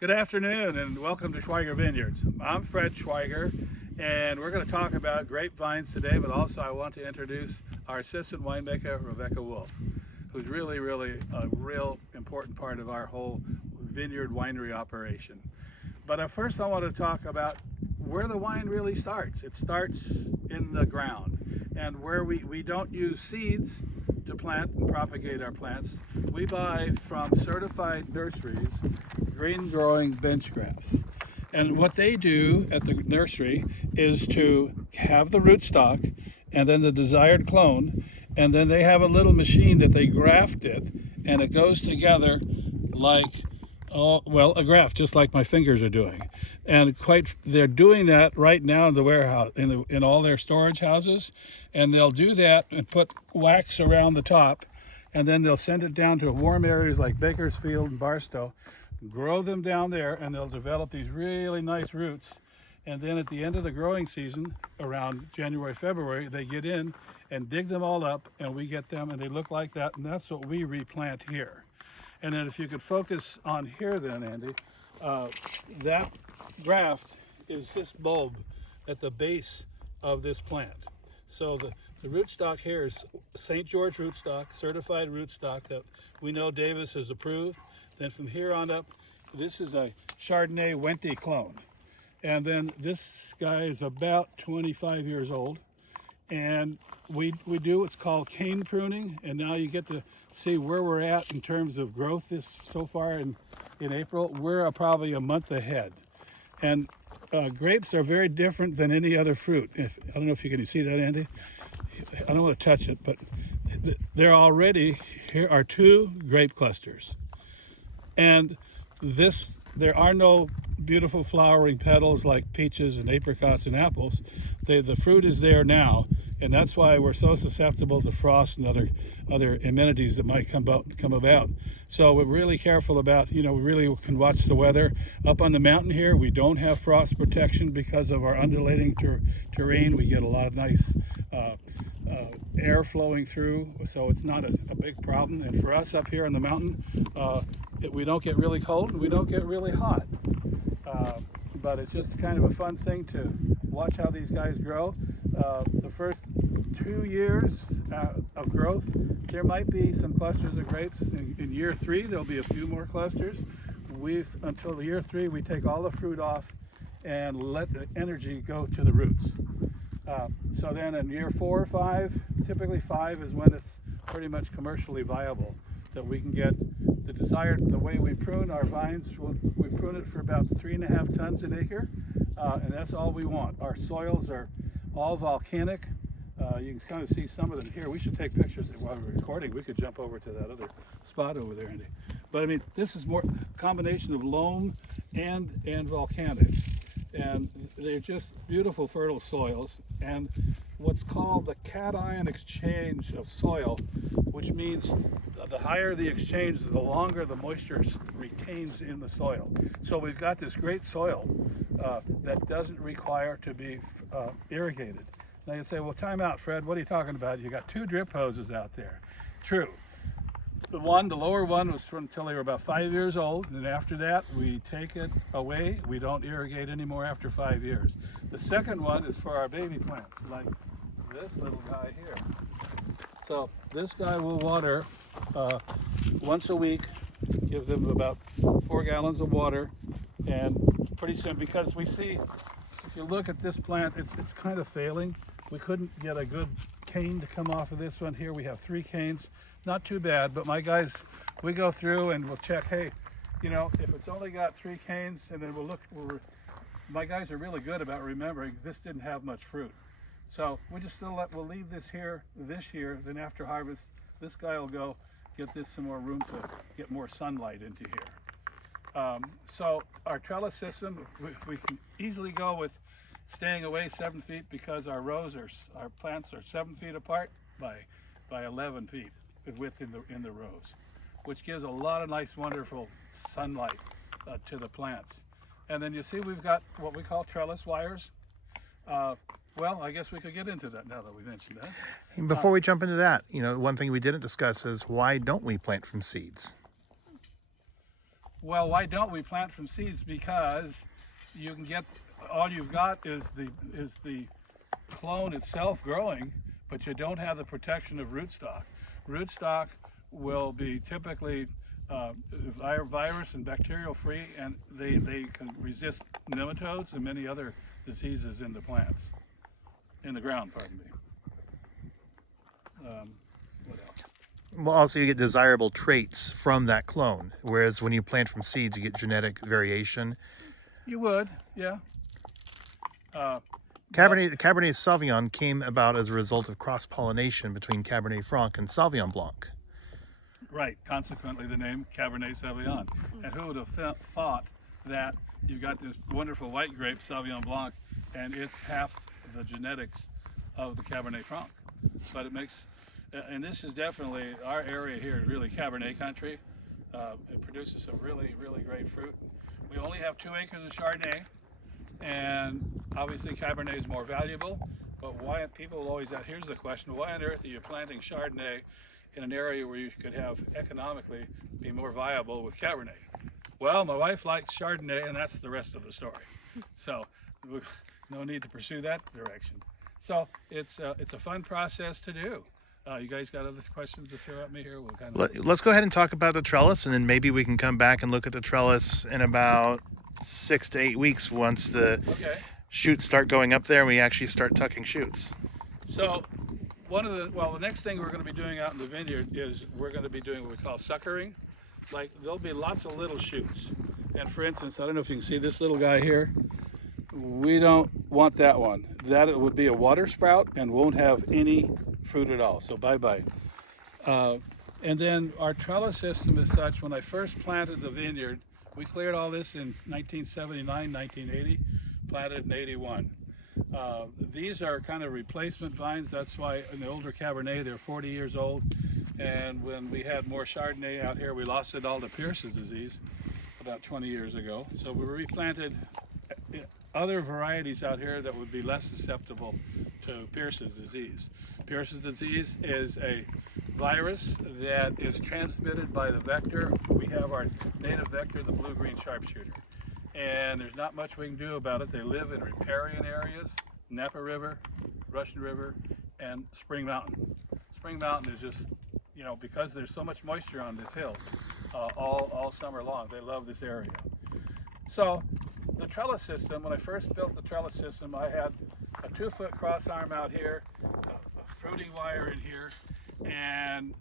Good afternoon and welcome to Schweiger Vineyards. I'm Fred Schweiger and we're going to talk about grapevines today, but also I want to introduce our assistant winemaker, Rebecca Wolf, who's really a real important part of our whole vineyard winery operation. But first I want to talk about where the wine really starts. It starts in the ground, and where we don't use seeds to plant and propagate our plants. We buy from certified nurseries green growing bench grafts. And what they do at the nursery is to have the rootstock and then the desired clone, and then they have a little machine that they graft it, and it goes together like a graft, just like my fingers are doing. And they're doing that right now in the warehouse, in all their storage houses, and they'll do that and put wax around the top, and then they'll send it down to warm areas like Bakersfield and Barstow, grow them down there, and they'll develop these really nice roots. And then at the end of the growing season, around January, February, they get in and dig them all up, and we get them, and they look like that, and that's what we replant here. And then if you could focus on here then, Andy, that graft is this bulb at the base of this plant. So the rootstock here is St. George rootstock, certified rootstock that we know Davis has approved. Then from here on up, this is a Chardonnay Wente clone. And then this guy is about 25 years old. And we do what's called cane pruning, and now you get to see where we're at in terms of growth so far in April. We're probably a month ahead. And grapes are very different than any other fruit. I don't know if you can see that, Andy. I don't want to touch it, but here are 2 grape clusters. And there are no beautiful flowering petals like peaches and apricots and apples. The fruit is there now, and that's why we're so susceptible to frost and other amenities that might come about. So we're really careful about, we really can watch the weather. Up on the mountain here, we don't have frost protection because of our undulating terrain. We get a lot of nice air flowing through, so it's not a big problem. And for us up here on the mountain, we don't get really cold and we don't get really hot. But it's just kind of a fun thing to watch how these guys grow. The first 2 years of growth, there might be some clusters of grapes. In year 3, there'll be a few more clusters. Until year 3, we take all the fruit off and let the energy go to the roots. So then in year 4 or 5, typically 5 is when it's pretty much commercially viable, that we can get the way we prune our vines. We prune it for about 3.5 tons an acre, and that's all we want. Our soils are all volcanic. You can kind of see some of them here. We should take pictures while we're recording. We could jump over to that other spot over there, Andy. But I mean, this is more a combination of loam and volcanic. And they're just beautiful fertile soils, and what's called the cation exchange of soil, which means the higher the exchange, the longer the moisture retains in the soil. So we've got this great soil that doesn't require to be irrigated. Now you say, well, time out, Fred, what are you talking about? You got 2 drip hoses out there. True. The lower one was until they were about 5 years old, and after that we take it away. We don't irrigate anymore after 5 years. The second one is for our baby plants, like this little guy here. So this guy will water once a week, give them about 4 gallons of water, and pretty soon, because we see, if you look at this plant, it's kind of failing. We couldn't get a good cane to come off of this one. Here we have 3 canes. Not too bad, but my guys, we go through and we'll check, hey, if it's only got 3 canes, and then we'll look, my guys are really good about remembering this didn't have much fruit. So we just we'll leave this here this year, then after harvest, this guy will go get this some more room to get more sunlight into here. So our trellis system, we can easily go with staying away 7 feet, because our plants are 7 feet apart by 11 feet width in the rows, which gives a lot of nice, wonderful sunlight to the plants. And then you see we've got what we call trellis wires. Well, I guess we could get into that now that we mentioned that. And before we jump into that, one thing we didn't discuss is why don't we plant from seeds? Well, why don't we plant from seeds? Because you can get, all you've got is the clone itself growing, but you don't have the protection of rootstock. Rootstock will be typically virus and bacterial free, and they can resist nematodes and many other diseases in the plants, in the ground, pardon me. What else? Well, also you get desirable traits from that clone, whereas when you plant from seeds, you get genetic variation. You would, yeah. Cabernet Sauvignon came about as a result of cross-pollination between Cabernet Franc and Sauvignon Blanc. Right, consequently the name Cabernet Sauvignon. And who would have thought that you've got this wonderful white grape, Sauvignon Blanc, and it's half the genetics of the Cabernet Franc. But it makes, and this is definitely, our area here is really Cabernet country. It produces some really, really great fruit. We only have 2 acres of Chardonnay, and obviously Cabernet is more valuable, but why, people will always ask, here's the question, why on earth are you planting Chardonnay in an area where you could have economically be more viable with Cabernet? Well, my wife likes Chardonnay, and that's the rest of the story. So no need to pursue that direction. So it's a fun process to do. You guys got other questions to throw at me here? We'll kind of... Let's go ahead and talk about the trellis, and then maybe we can come back and look at the trellis in about 6 to 8 weeks once the shoots start going up there and we actually start tucking shoots. So the next thing we're going to be doing out in the vineyard is we're going to be doing what we call suckering. Like, there'll be lots of little shoots. And for instance, I don't know if you can see this little guy here. We don't want that one. That it would be a water sprout and won't have any fruit at all. So bye-bye. And then our trellis system is such, when I first planted the vineyard, we cleared all this in 1979, 1980, planted in 81. These are kind of replacement vines. That's why in the older Cabernet, they're 40 years old. And when we had more Chardonnay out here, we lost it all to Pierce's disease about 20 years ago. So we replanted other varieties out here that would be less susceptible to Pierce's disease. Pierce's disease is a virus that is transmitted by the vector. We have our native vector, the blue-green sharpshooter. And there's not much we can do about it. They live in riparian areas, Napa River, Russian River, and Spring Mountain. Spring Mountain is just, you know, because there's so much moisture on this hill all summer long, they love this area. So the trellis system, when I first built the trellis system, I had a 2-foot cross arm out here, a fruiting wire in here, and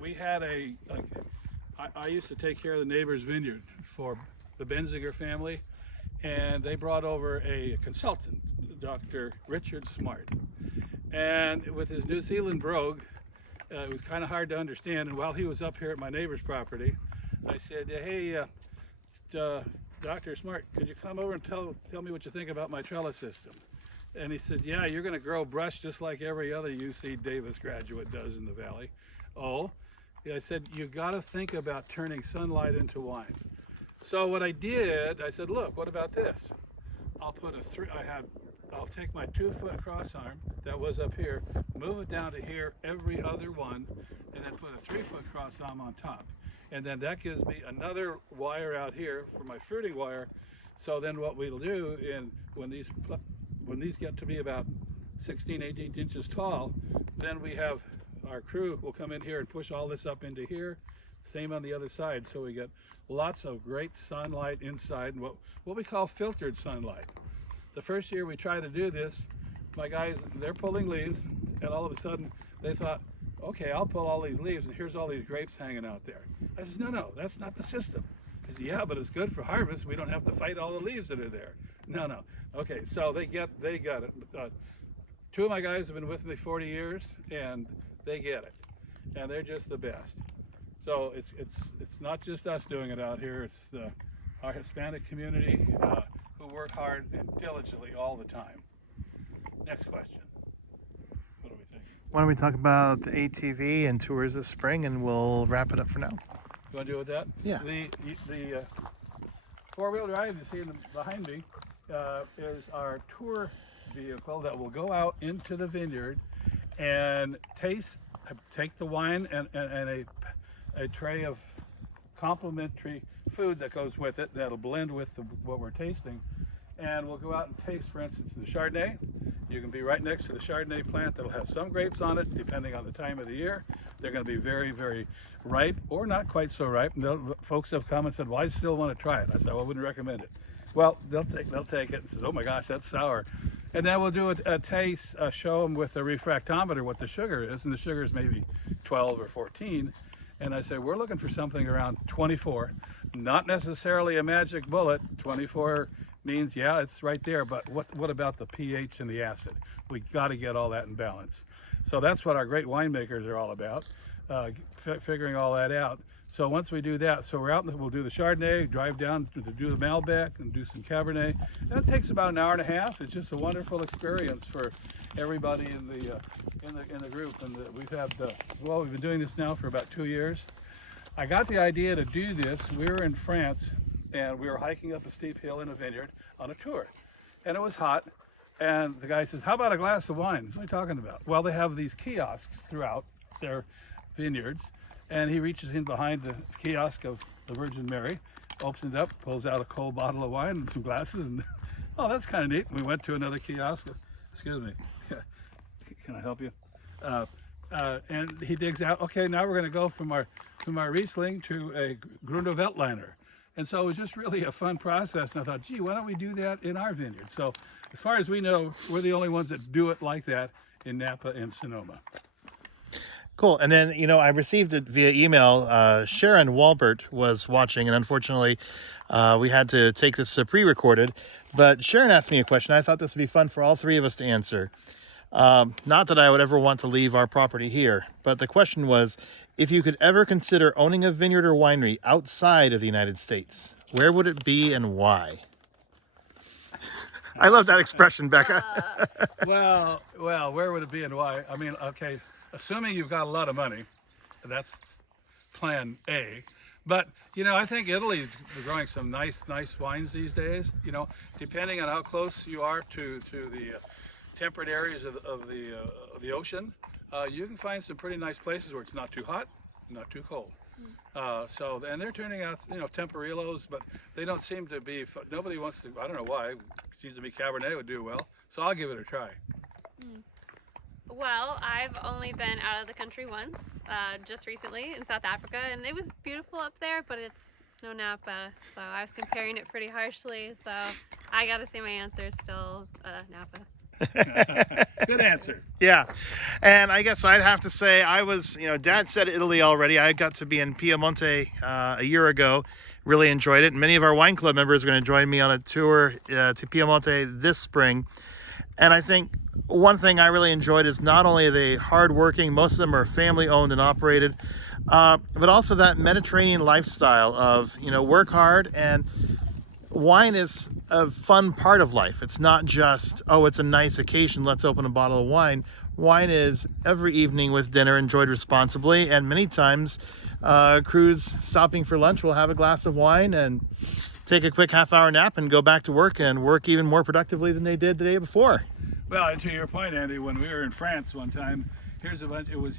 we had I used to take care of the neighbor's vineyard for the Benziger family, and they brought over a consultant, Dr. Richard Smart. And with his New Zealand brogue, it was kind of hard to understand. And while he was up here at my neighbor's property, I said, hey, Dr. Smart, could you come over and tell me what you think about my trellis system? And he says, yeah, you're going to grow brush just like every other UC Davis graduate does in the valley. Oh, I said, you got to think about turning sunlight into wine. So what I did, I said, look, what about this? I'll take my 2-foot cross arm that was up here, move it down to here every other one, and then put a 3-foot cross arm on top. And then that gives me another wire out here for my fruiting wire. So then what we'll do when these get to be about 16, 18 inches tall, then we have our crew will come in here and push all this up into here. Same on the other side. So we get lots of great sunlight inside, and what we call filtered sunlight. The first year we tried to do this, my guys, they're pulling leaves, and all of a sudden they thought, okay, I'll pull all these leaves, and here's all these grapes hanging out there. I said, no, that's not the system. He said, yeah, but it's good for harvest. We don't have to fight all the leaves that are there. No. Okay, so they got it. 2 of my guys have been with me 40 years, and they get it, and they're just the best. So it's not just us doing it out here. It's our Hispanic community who work hard and diligently all the time. Next question. What do we think? Why don't we talk about the ATV and tours this spring, and we'll wrap it up for now. You want to deal with that? Yeah. The 4-wheel drive you see behind me is our tour vehicle that will go out into the vineyard and take the wine and a tray of complementary food that goes with it that'll blend with what we're tasting. And we'll go out and taste, for instance, the Chardonnay. You can be right next to the Chardonnay plant that'll have some grapes on it, depending on the time of the year. They're going to be very, very ripe or not quite so ripe. And folks have come and said, well, I still want to try it. I said, well, I wouldn't recommend it. Well, they'll take it and says, oh my gosh, that's sour. And then we'll do a taste, show them with a refractometer what the sugar is. And the sugar is maybe 12 or 14. And I say, we're looking for something around 24. Not necessarily a magic bullet. 24 means, yeah, it's right there, but what about the pH and the acid? We got to get all that in balance. So that's what our great winemakers are all about, figuring all that out. So once we do that, so we're out, we'll do the Chardonnay, drive down to do the Malbec and do some Cabernet. And it takes about an hour and a half. It's just a wonderful experience for everybody in the group. And we've been doing this now for about 2 years. I got the idea to do this. We were in France, and we were hiking up a steep hill in a vineyard on a tour. And it was hot, and the guy says, how about a glass of wine? What are you talking about? Well, they have these kiosks throughout their vineyards, and he reaches in behind the kiosk of the Virgin Mary, opens it up, pulls out a cold bottle of wine and some glasses, and oh, that's kind of neat. We went to another kiosk. Excuse me, can I help you? And he digs out, okay, now we're gonna go from our Riesling to a Gruner Veltliner. And so it was just really a fun process. And I thought, gee, why don't we do that in our vineyard? So as far as we know, we're the only ones that do it like that in Napa and Sonoma. Cool. And then, I received it via email. Sharon Walbert was watching, and unfortunately, we had to take this pre-recorded. But Sharon asked me a question. I thought this would be fun for all three of us to answer. Not that I would ever want to leave our property here, but the question was, if you could ever consider owning a vineyard or winery outside of the United States, where would it be and why? I love that expression, Becca. Well, where would it be and why? I mean, okay, assuming you've got a lot of money, that's plan A. But, I think Italy's growing some nice wines these days, depending on how close you are to the temperate areas of the ocean. You can find some pretty nice places where it's not too hot, not too cold. And they're turning out, Temperillos, but they don't seem to be, nobody wants to, I don't know why, seems to be Cabernet would do well. So I'll give it a try. Well, I've only been out of the country once, just recently in South Africa, and it was beautiful up there, but it's no Napa. So I was comparing it pretty harshly, so I gotta say my answer is still Napa. Good answer. Yeah. And I guess I'd have to say I was, Dad said Italy already. I got to be in Piemonte a year ago. Really enjoyed it. Many of our wine club members are going to join me on a tour to Piemonte this spring. And I think one thing I really enjoyed is not only are they hardworking, most of them are family owned and operated, but also that Mediterranean lifestyle of, work hard, and wine is a fun part of life. It's not just, oh, it's a nice occasion, let's open a bottle of wine. Wine is every evening with dinner, enjoyed responsibly, and many times crews stopping for lunch will have a glass of wine and take a quick half-hour nap and go back to work and work even more productively than they did the day before. Well, and to your point, Andy, when we were in France one time, here's a bunch, it was,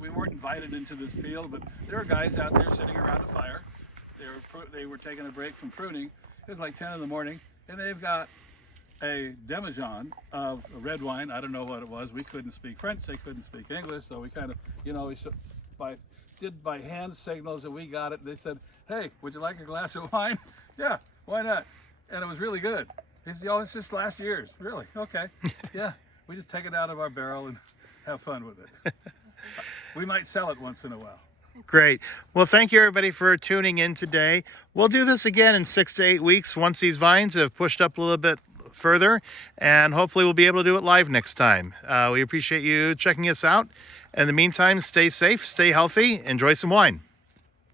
we weren't invited into this field, but there were guys out there sitting around a fire. They were taking a break from pruning. It was like 10 in the morning, and they've got a demijohn of red wine. I don't know what it was. We couldn't speak French. They couldn't speak English. So we kind of, we did by hand signals that we got it. They said, hey, would you like a glass of wine? Yeah, why not? And it was really good. He said, oh, it's just last year's. Really? Okay. Yeah, we just take it out of our barrel and have fun with it. We might sell it once in a while. Great. Well, thank you everybody for tuning in today. We'll do this again in 6 to 8 weeks once these vines have pushed up a little bit further, and hopefully we'll be able to do it live next time. We appreciate you checking us out. In the meantime, stay safe, stay healthy, enjoy some wine.